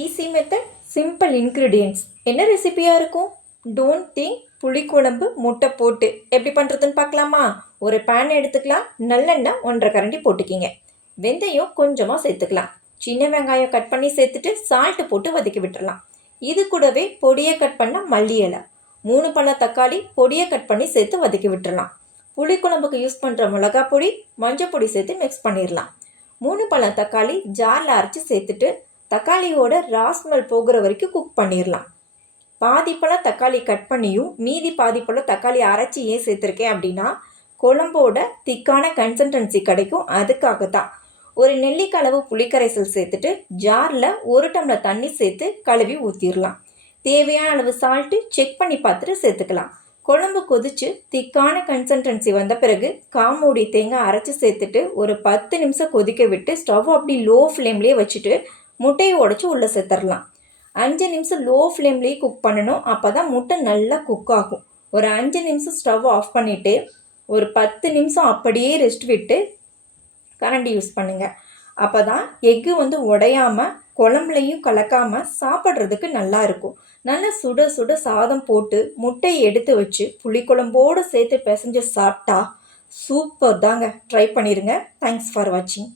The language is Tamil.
Easy method, simple ingredients. என்ன ரெசிபியாக இருக்கும்? Don't think. புளிக்குழம்பு முட்டை போட்டு எப்படி பண்ணுறதுன்னு பார்க்கலாமா? ஒரு பேன் எடுத்துக்கலாம். நல்லெண்ணெய் 1.5 கரண்டி போட்டுக்கிங்க. வெந்தயம் கொஞ்சமாக சேர்த்துக்கலாம். சின்ன வெங்காயம் கட் பண்ணி சேர்த்துட்டு சால்ட்டு போட்டு வதக்கி விட்டுறலாம். இது கூடவே பொடியை கட் பண்ண மல்லி இலை, 3 பழ தக்காளி பொடியை கட் பண்ணி சேர்த்து வதக்கி விட்டுறலாம். புளிக்குழம்புக்கு யூஸ் பண்ணுற மிளகாய் பொடி, மஞ்சள் பொடி சேர்த்து மிக்ஸ் பண்ணிடலாம். 3 பழ தக்காளி ஜாரில் அரைச்சி சேர்த்துட்டு தக்காளியோட ராஸ்மெல் போகிற வரைக்கும் குக் பண்ணிடலாம். பாதிப்பழம் தக்காளி கட் பண்ணியும் மீதி பாதிப்பழம் தக்காளி அரைச்சி ஏன் சேர்த்துருக்கேன் அப்படின்னா, குழம்போட திக்கான கன்சிஸ்டன்சி கிடைக்கும். அதுக்காக தான். ஒரு நெல்லிக்காய் அளவு புளிக்கரைசல் சேர்த்துட்டு ஜாரில் 1 டம்ளர் தண்ணி சேர்த்து கழுவி ஊற்றிடலாம். தேவையான அளவு சால்ட்டு செக் பண்ணி பார்த்துட்டு சேர்த்துக்கலாம். குழம்பு கொதித்து திக்கான கன்சிஸ்டன்சி வந்த பிறகு காமூடி தேங்காய் அரைச்சி சேர்த்துட்டு ஒரு 10 நிமிஷம் கொதிக்க விட்டு ஸ்டவ் அப்படி லோ ஃப்ளேம்லேயே வச்சுட்டு முட்டையை உடச்சி உள்ளே சேர்த்துடலாம். 5 நிமிஷம் லோ ஃப்ளேம்லேயே குக் பண்ணணும். அப்போ தான் முட்டை நல்லா குக் ஆகும். ஒரு 5 நிமிஷம் ஸ்டவ் ஆஃப் பண்ணிவிட்டு ஒரு 10 நிமிஷம் அப்படியே ரெஸ்ட் விட்டு கரண்டி யூஸ் பண்ணுங்கள். அப்போ தான் எக்கு உடையாமல் குழம்புலையும் கலக்காமல் சாப்பிட்றதுக்கு நல்லா இருக்கும். நல்லா சுட சுட சாதம் போட்டு முட்டையை எடுத்து வச்சு புளிக்குழம்போடு சேர்த்து பிசைஞ்சு சாப்பிட்டா சூப்பர் தாங்க. ட்ரை பண்ணிடுங்க. தேங்க்ஸ் ஃபார் வாட்சிங்.